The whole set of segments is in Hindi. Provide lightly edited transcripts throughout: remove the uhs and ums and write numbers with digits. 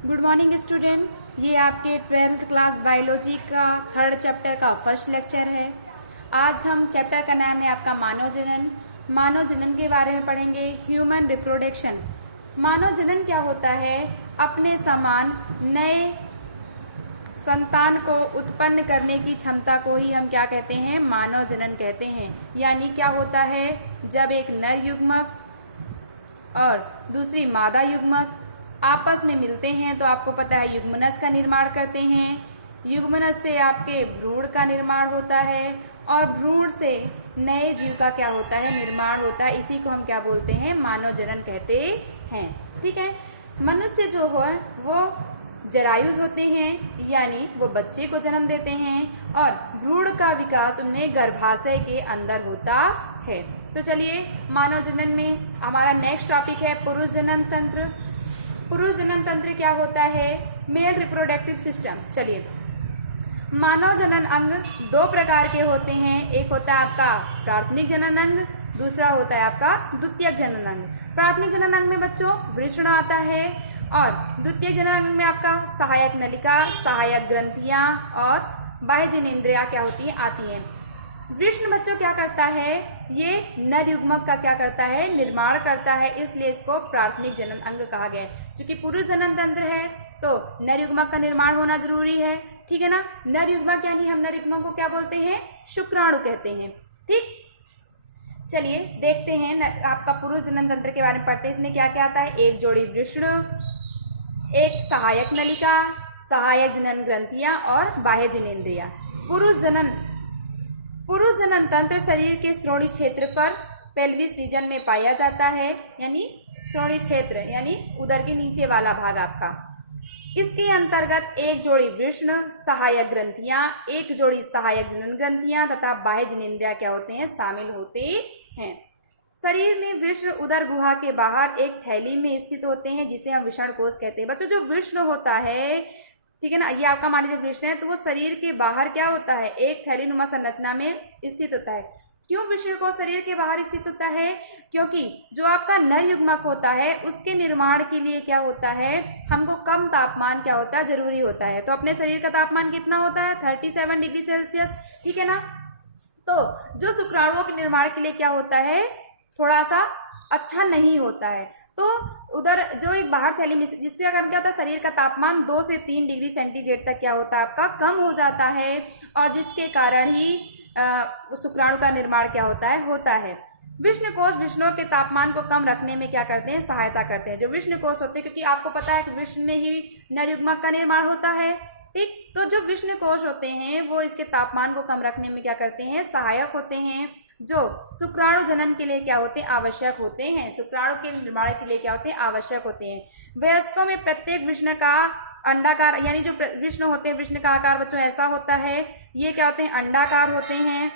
Good morning student. ये आपके 12th क्लास बायोलॉजी का 3rd चैप्टर का फर्स्ट लेक्चर है। आज हम चैप्टर का नाम है आपका मानव जनन। मानव जनन के बारे में पढ़ेंगे। Human reproduction. मानव जनन क्या होता है? अपने समान नए संतान को उत्पन्न करने की क्षमता को ही हम क्या कहते हैं? मानव जनन कहते हैं। यानी क्या होता है, जब एक नर युग्मक और दूसरी मादा युग्मक आपस में मिलते हैं तो आपको पता है युग्मनज का निर्माण करते हैं। युग्मनज से आपके भ्रूण का निर्माण होता है और भ्रूण से नए जीव का क्या होता है? निर्माण होता है। इसी को हम क्या बोलते हैं? मानव जनन कहते हैं। ठीक है। मनुष्य जो है वो जरायुज होते हैं, यानी वो बच्चे को जन्म देते हैं और भ्रूण का विकास उनमें गर्भाशय के अंदर होता है। तो चलिए, मानव जनन में हमारा नेक्स्ट टॉपिक है पुरुष जनन तंत्र। पुरुष जनन तंत्र क्या होता है? Male reproductive system. चलिए, मानव जनन अंग दो प्रकार के होते हैं। एक होता है आपका प्राथमिक जनन अंग, दूसरा होता है आपका द्वितीयक जनन अंग। प्राथमिक जनन अंग में बच्चों वृषण आता है और द्वितीय जनन अंग में आपका सहायक नलिका, सहायक ग्रंथियां और बाह्य जननेंद्रियां क्या होती हैं? आती हैं। वृषण बच्चों क्या करता है? ये नर युग्मक का क्या करता है? निर्माण करता है, इसलिए इसको प्राथमिक जनन अंग कहा गया है। क्योंकि पुरुष जनन तंत्र है तो नर युग्मक का निर्माण होना जरूरी है। ठीक है ना। नर युग्मक यानी हम नर युग्मक को क्या बोलते हैं? शुक्राणु कहते हैं। ठीक, चलिए देखते हैं आपका पुरुष जनन तंत्र के बारे में पढ़ते हैं। इसमें क्या क्या आता है? एक जोड़ी वृषण, एक सहायक नलिका, सहायक जनन ग्रंथियां और बाह्य जननेंद्रियां। पुरुष जनन तंत्र शरीर के श्रोणि क्षेत्र पर पेल्विस रीजन में पाया जाता है, यानी श्रोणि क्षेत्र यानी उदर के नीचे वाला भाग आपका। इसके अंतर्गत एक जोड़ी वृषण, सहायक ग्रंथियां, एक जोड़ी सहायक जनन ग्रंथियां तथा बाह्य जननेंद्रियां क्या होते हैं? शामिल होते हैं। शरीर में वृषण उदर गुहा के बाहर एक थैली में स्थित होते हैं जिसे हम वृषण कोश कहते हैं। बच्चों, जो वृषण होता है, ठीक है ना, ये आपका मान लीजिए वृषण है, तो वो शरीर के बाहर क्या होता है? एक थैली नुमा संरचना में स्थित होता है। क्यों वृषण को शरीर के बाहर स्थित होता है? क्योंकि जो आपका नर युग्मक होता है उसके निर्माण के लिए क्या होता है? हमको कम तापमान क्या होता है? जरूरी होता है। तो अपने शरीर का तापमान कितना होता है? 37 डिग्री सेल्सियस। ठीक है ना। तो जो शुक्राणुओं के निर्माण के लिए क्या होता है? थोड़ा सा अच्छा नहीं होता है। तो उधर जो एक बाहर थैली में, जिससे अगर क्या होता है? शरीर का तापमान 2 से 3 डिग्री सेंटीग्रेड तक क्या होता है? आपका कम हो जाता है और जिसके कारण ही शुक्राणु का निर्माण क्या होता है? वृषण कोश वृषणों के तापमान को कम रखने में क्या करते हैं? सहायता करते हैं। जो वृषण कोश होते हैं, क्योंकि आपको पता है कि वृषण में ही नर युग्मक का निर्माण होता है। ठीक, तो जो वृषण कोश होते हैं वो इसके तापमान को कम रखने में क्या करते हैं? सहायक होते हैं, जो शुक्राणु जनन के लिए क्या होते हैं? आवश्यक होते हैं। शुक्राणु के निर्माण के लिए क्या होते हैं? आवश्यक होते हैं। वयस्कों में प्रत्येक वृषण का अंडाकार, यानी जो वृषण होते हैं, वृषण का आकार बच्चों ऐसा होता है। ये क्या होते हैं? अंडाकार होते हैं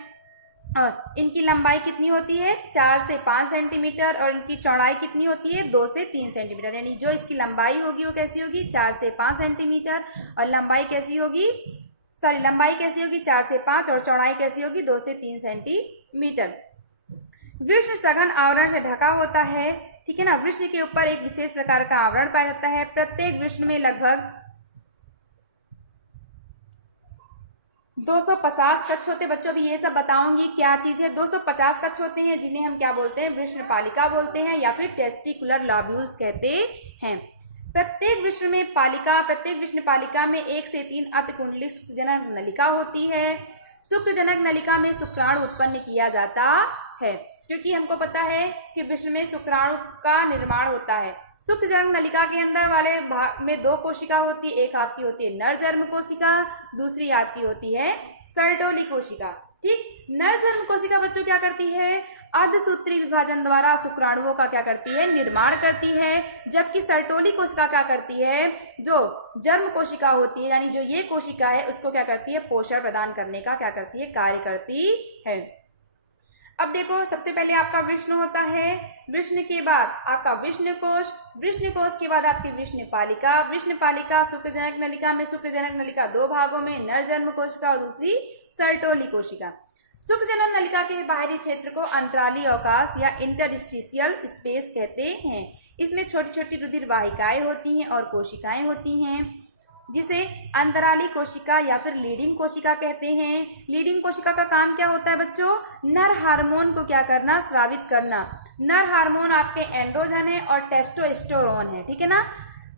और इनकी लंबाई कितनी होती है? 4 से 5 सेंटीमीटर और इनकी चौड़ाई कितनी होती है? 2 से 3 सेंटीमीटर। यानी जो इसकी लंबाई होगी वो कैसी होगी? 4 से 5 सेंटीमीटर और लंबाई कैसी होगी? 4 से 5 और चौड़ाई कैसी होगी? 2 से 3 सेंटीमीटर। वृषण सघन आवरण से ढका होता है। ठीक है ना। वृषण के ऊपर एक विशेष प्रकार का आवरण पाया जाता है। प्रत्येक वृषण में लगभग 250 कक्ष होते हैं। बच्चों भी ये सब बताऊंगी क्या चीज है। 250 कक्ष होते हैं जिन्हें हम क्या बोलते हैं? वृषण पालिका बोलते हैं या फिर टेस्टिकुलर लॉब्यूल्स कहते हैं। प्रत्येक वृषण पालिका में 1 से 3 अतिकुंडलिक शुक्रजनक नलिका होती है। शुक्रजनक नलिका में शुक्राणु उत्पन्न किया जाता है, क्योंकि हमको पता है कि वृषण में शुक्राणु का निर्माण होता है। शुक्रजनक नलिका के अंदर वाले भाग में 2 कोशिका होती है। एक आपकी होती है नर जर्म कोशिका, दूसरी आपकी होती है सर्टोली कोशिका। ठीक, नर जर्म कोशिका बच्चों क्या करती है? अर्धसूत्री विभाजन द्वारा शुक्राणुओं का क्या करती है? निर्माण करती है। जबकि सर्टोली कोशिका क्या करती है? जो जर्म कोशिका होती है, यानी जो ये कोशिका है, उसको क्या करती है? पोषण प्रदान करने का क्या करती है? कार्य करती है। अब देखो, सबसे पहले आपका वृषण होता है। वृषण के बाद आपका वृषणकोश, वृषणकोश के बाद आपकी वृषणपालिका, वृषणपालिका शुक्रजनक नलिका में, शुक्रजनक नलिका 2 भागों में, नर जर्म कोशिका और दूसरी सर्टोली कोशिका। शुक्रजनन नलिका के बाहरी क्षेत्र को अंतराली अवकाश या इंटरस्टिशियल स्पेस कहते हैं। इसमें छोटी छोटी रुधिर वाहिकाएं होती हैं और कोशिकाएं होती हैं, जिसे अंतराली कोशिका या फिर लीडिंग कोशिका कहते हैं। लीडिंग कोशिका का काम क्या होता है बच्चों? नर हार्मोन को क्या करना? स्रावित करना। नर हार्मोन आपके एंड्रोजन है और टेस्टोस्टेरोन है, ठीक है ना।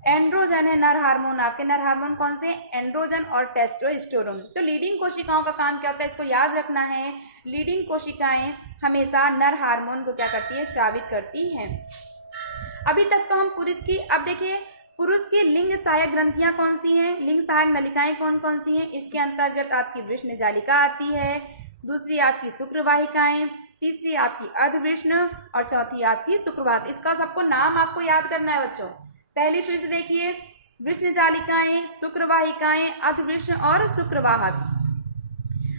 एंड्रोजन है नर हार्मोन, आपके नर हार्मोन कौन से? एंड्रोजन और टेस्टोस्टेरोन। तो लीडिंग कोशिकाओं का काम क्या होता है, इसको याद रखना है। लीडिंग कोशिकाएं हमेशा नर हार्मोन को क्या करती है? स्रावित करती हैं। अभी तक तो हम पुरुष की, अब देखिए पुरुष की लिंग सहायक ग्रंथियां कौन सी हैं, लिंग सहायक नलिकाएं कौन कौन सी हैं। इसके अंतर्गत आपकी वृष्ण जालिका आती है, दूसरी आपकी शुक्रवाहिकाएं, तीसरी आपकी अर्धवृष्ण और चौथी आपकी शुक्रवाहक। इसका सबको नाम आपको याद करना है बच्चों। पहली फिर से देखिए, वृष्ण जालिकाएं, शुक्रवाहिकाएं, अर्धवृष्ण और शुक्रवाहक।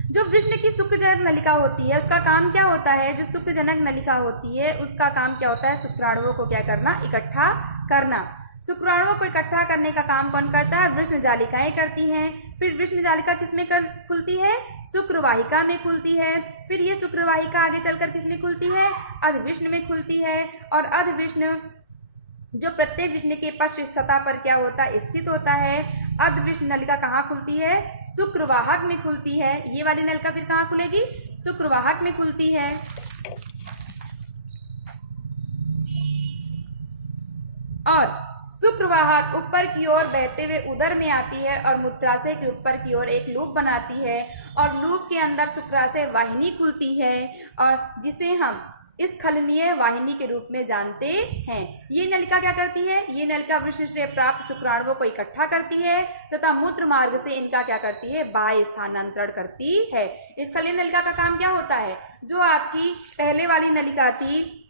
जो वृष्ण की शुक्रजनक नलिका होती है उसका काम क्या होता है? जो शुक्रजनक नलिका होती है उसका काम क्या होता है? शुक्राणुओं को क्या करना? इकट्ठा करना। शुक्राणुओं को इकट्ठा करने का काम कौन करता है? वृष्ण जालिकाएं करती हैं। फिर वृष्ण जालिका किसमें खुलती है? शुक्रवाहिका में खुलती है। फिर ये शुक्रवाहिका आगे चलकर किसमें खुलती है? अर्धवृष्ण में खुलती है। और अर्धवृष्ण जो प्रत्येक वृष्ण के पश्च सतह पर क्या होता है? स्थित होता है। अर्धवृष्ण नलिका कहाँ खुलती है? शुक्रवाहक में खुलती है। ये वाली नलिका फिर कहाँ खुलेगी? शुक्रवाहक में खुलती है। और शुक्रवाहक ऊपर की ओर बहते हुए उदर में आती है और मूत्राशय के ऊपर की ओर एक लूप बनाती है और लूप के अंदर शुक्राशय वाहिनी खुलती है और जिसे हम स्खलनीय वाहिनी के रूप में जानते हैं। ये नलिका क्या करती है? ये नलिका वृष्ण से प्राप्त शुक्राणुओं को इकट्ठा करती है तथा मूत्र मार्ग से इनका क्या करती है? बाह्य स्थानांतरण करती है। स्खलनीय नलिका का काम क्या होता है? जो आपकी पहले वाली नलिका थी,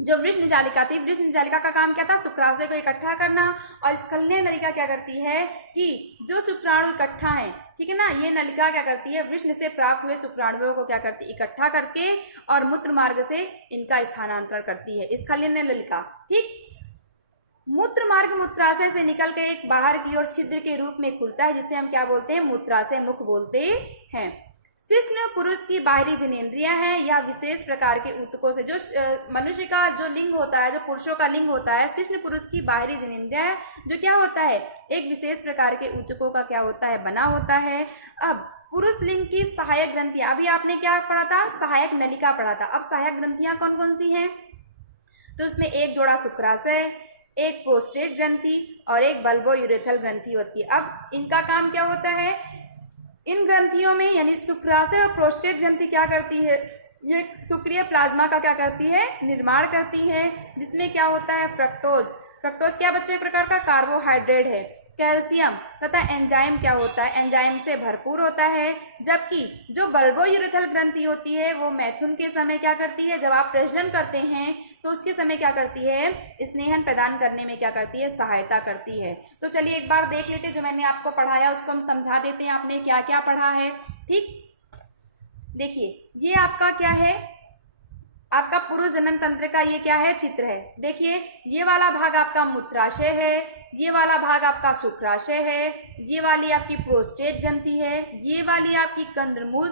जो वृष्ण जालिका थी, वृष्ण जालिका का काम क्या था? शुक्राशय को इकट्ठा करना। और स्खलनीय नलिका क्या करती है कि जो शुक्राणु इकट्ठा है, ठीक है ना, ये नलिका क्या करती है? वृष्ण से प्राप्त हुए शुक्राणुओं को क्या करती है? इकट्ठा करके और मूत्र मार्ग से इनका स्थानांतरण करती है स्खलनीय नलिका। ठीक, मूत्र मार्ग मूत्राशय से निकल के एक बाहर की ओर छिद्र के रूप में खुलता है जिसे हम क्या बोलते हैं? मूत्राशय मुख बोलते हैं। शिश्न पुरुष की बाहरी जनेंद्रियां हैं या विशेष प्रकार के ऊतकों से, जो मनुष्य का जो लिंग होता है, जो पुरुषों का लिंग होता है, शिश्न पुरुष की बाहरी जनेंद्रियां है जो क्या होता है? एक विशेष प्रकार के ऊतकों का क्या होता है? बना होता है। अब पुरुष लिंग की सहायक ग्रंथियां, अभी आपने क्या पढ़ा था? सहायक नलिका पढ़ा था। अब सहायक ग्रंथियां कौन कौन सी हैं? तो उसमें एक जोड़ा शुक्राशय, एक प्रोस्टेट ग्रंथि और एक बल्बोयूरेथल ग्रंथि होती है। अब इनका काम क्या होता है? इन ग्रंथियों में यानी शुक्राशय और प्रोस्टेट ग्रंथि क्या करती है? ये शुक्रिय प्लाज्मा का क्या करती है? निर्माण करती है, जिसमें क्या होता है? फ्रक्टोज। फ्रक्टोज क्या बच्चों? एक प्रकार का कार्बोहाइड्रेट है। कैल्शियम तथा एंजाइम क्या होता है? एंजाइम से भरपूर होता है। जबकि जो बल्बोयूरेथल ग्रंथि होती है वो मैथुन के समय क्या करती है? जब आप प्रजनन करते हैं तो उसके समय क्या करती है? स्नेहन प्रदान करने में क्या करती है? सहायता करती है। तो चलिए एक बार देख लेते हैं, जो मैंने आपको पढ़ाया उसको हम समझा देते हैं आपने क्या क्या पढ़ा है। ठीक, देखिए ये आपका क्या है? आपका पुरुष जनन तंत्र का ये क्या है? चित्र है। देखिए ये वाला भाग आपका मूत्राशय है, ये वाला भाग आपका शुक्राशय है, ये वाली आपकी प्रोस्टेट ग्रंथि है, ये वाली आपकी कंदमूल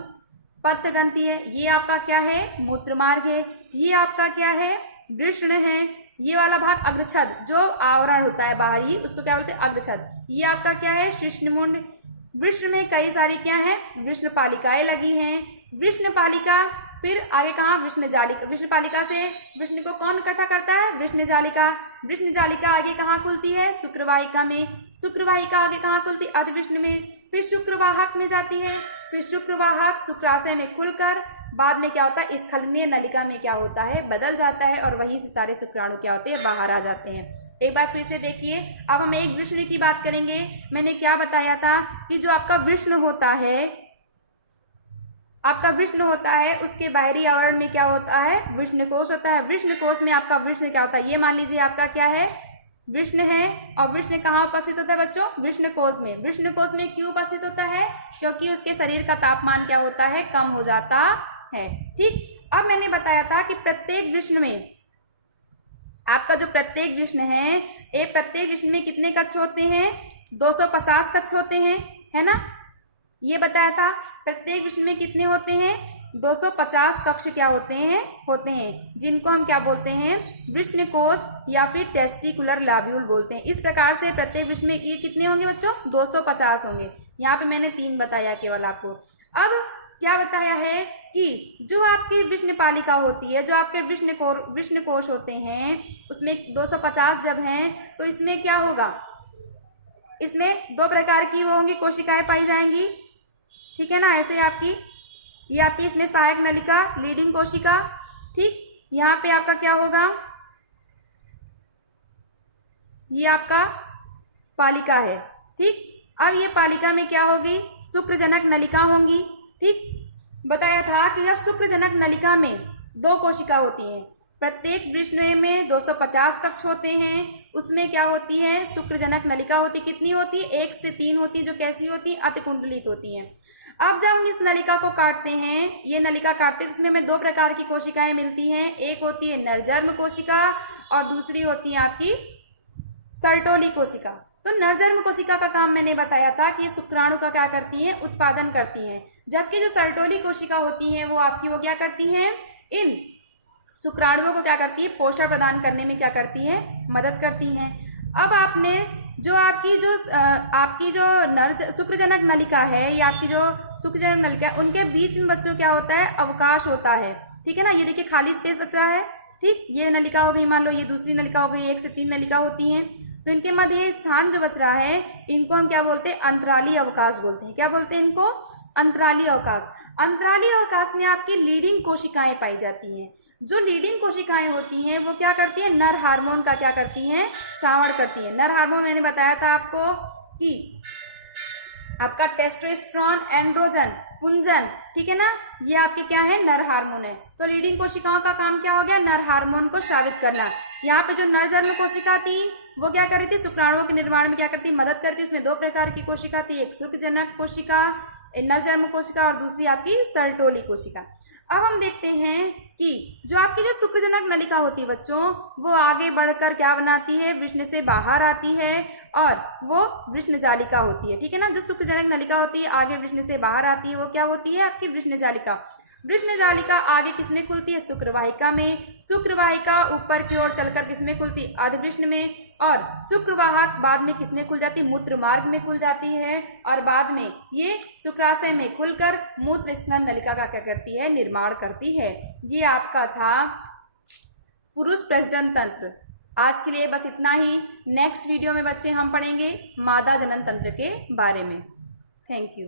पत्र ग्रंथि है, ये आपका क्या है? मूत्र मार्ग है, ये आपका क्या है? वृष्ण है, ये वाला भाग अग्रछद जो आवरण होता है बाहरी उसको क्या बोलते हैं? अग्रछद। ये आपका क्या है? शिश्नमुंड। वृष्ण में कई सारी क्या है? वृष्ण पालिकाएं लगी हैं। वृष्ण पालिका, फिर आगे कहाँ? वृष्ण जालिका। वृष्ण पालिका से वृष्ण को कौन इकट्ठा करता है? वृष्ण जालिका। वृष्ण जालिका आगे कहाँ खुलती है? शुक्रवाहिका में। शुक्रवाहिका आगे कहाँ खुलती है? अर्धवृष्ण में। फिर शुक्रवाहक में जाती है। फिर शुक्रवाहक शुक्राशय में खुलकर बाद में क्या होता है? स्खलनीय नलिका में क्या होता है? बदल जाता है और वहीं से सारे शुक्राणु क्या होते हैं? बाहर आ जाते हैं। एक बार फिर से देखिए, अब हम एक वृष्ण की बात करेंगे। मैंने क्या बताया था कि जो आपका वृष्ण होता है, आपका वृष्ण होता है उसके बाहरी आवरण में क्या होता है? वृष्णकोश होता है। वृष्णकोश में आपका वृष्ण क्या होता है? ये मान लीजिए आपका क्या है? वृष्ण है। और वृष्ण कहाँ उपस्थित होता है बच्चों? वृष्णकोश में। वृष्णकोश में क्यों उपस्थित होता है? क्योंकि उसके शरीर का तापमान क्या होता है? कम हो जाता है। ठीक, अब मैंने बताया था कि प्रत्येक वृष्ण में आपका जो प्रत्येक वृष्ण है, ये प्रत्येक वृष्ण में कितने कक्ष होते हैं? 250 कक्ष होते हैं, है ना? ये बताया था। प्रत्येक वृष्ण में कितने होते हैं? 250 कक्ष क्या होते हैं जिनको हम क्या बोलते हैं, वृष्णकोश या फिर टेस्टिकुलर लॉब्यूल बोलते हैं। इस प्रकार से प्रत्येक वृष्ण में ये कितने होंगे बच्चों, 250 होंगे। यहाँ पे मैंने 3 बताया केवल आपको। अब क्या बताया है कि जो आपकी वृष्णपालिका होती है, जो आपके वृष्णकोश होते हैं, उसमें 250 जब हैं तो इसमें क्या होगा, इसमें 2 प्रकार की वो होंगी कोशिकाएं पाई जाएंगी, ठीक है ना। ऐसे आपकी ये आपकी इसमें सहायक नलिका, लीडिंग कोशिका, ठीक। यहाँ पे आपका क्या होगा, ये आपका पालिका है, ठीक। अब ये पालिका में क्या होगी, शुक्रजनक नलिका होंगी, ठीक। बताया था कि जब शुक्रजनक नलिका में 2 कोशिका होती हैं, प्रत्येक वृष्ण में 250 कक्ष होते हैं, उसमें क्या होती है, शुक्रजनक नलिका होती, कितनी होती है, 1 से 3 होती, जो कैसी होती, अतिकुंडलित होती हैं। अब जब हम इस नलिका को काटते हैं, ये नलिका काटते हैं, तो इसमें हमें 2 प्रकार की कोशिकाएं मिलती हैं। एक होती है नरजर्म कोशिका और दूसरी होती है आपकी सर्टोली कोशिका। तो नरजर्म कोशिका का काम मैंने बताया था कि शुक्राणु का क्या करती हैं, उत्पादन करती हैं, जबकि जो सर्टोली कोशिका होती हैं वो आपकी वो क्या करती हैं, इन शुक्राणुओं को क्या करती है, पोषण प्रदान करने में क्या करती है, मदद करती हैं। अब आपने जो आपकी जो शुक्रजनक नलिका है, या आपकी जो शुक्रजनक नलिका है, उनके बीच में बच्चों क्या होता है, अवकाश होता है, ठीक है ना। ये देखिए खाली स्पेस बच रहा है, ठीक। ये नलिका हो गई, मान लो ये दूसरी नलिका हो गई, 1 से 3 नलिका होती हैं, तो इनके मध्य ये स्थान जो बच रहा है, इनको हम क्या बोलते हैं, अंतराली अवकाश बोलते हैं। क्या बोलते हैं इनको, अंतराली अवकाश। अंतराली अवकाश में आपकी लीडिंग कोशिकाएं पाई जाती हैं। जो लीडिंग कोशिकाएं होती हैं वो क्या करती हैं, नर हार्मोन का क्या करती हैं, श्रावण करती हैं। नर हार्मोन मैंने बताया था आपको कि आपका टेस्टोस्टेरोन, एंड्रोजन, पुंजन, ठीक है ना, ये आपके क्या है, नर हार्मोन है। तो लीडिंग कोशिकाओं का काम क्या हो गया, नर हार्मोन को स्रावित करना। यहाँ पे जो नरजन्म कोशिका थी वो क्या कर रही थी, शुक्राणुओं के निर्माण में क्या करती, मदद करती। उसमें 2 प्रकार की कोशिका थी, एक शुक्रजनक कोशिका, नरजन्म कोशिका, और दूसरी आपकी सर्टोली कोशिका। अब हम देखते हैं कि जो आपकी जो शुक्रजनक नलिका होती है बच्चों, वो आगे बढ़कर क्या बनाती है, वृष्ण से बाहर आती है और वो वृष्ण जालिका होती है, ठीक है ना। जो शुक्रजनक नलिका होती है आगे वृष्ण से बाहर आती है, वो क्या होती है, आपकी वृष्ण जालिका। वृष्ण जालिका आगे किसमें खुलती है, शुक्रवाहिका में। शुक्रवाहिका ऊपर की ओर चलकर किसमें खुलती, अर्धवृष्ण में। और शुक्रवाहक बाद में किसमें खुल जाती, मूत्र मार्ग में खुल जाती है, और बाद में ये शुक्राशय में खुलकर मूत्र स्खलन नलिका का क्या करती है, निर्माण करती है। ये आपका था पुरुष प्रजनन तंत्र। आज के लिए बस इतना ही। नेक्स्ट वीडियो में बच्चे हम पढ़ेंगे मादा जनन तंत्र के बारे में। Thank you.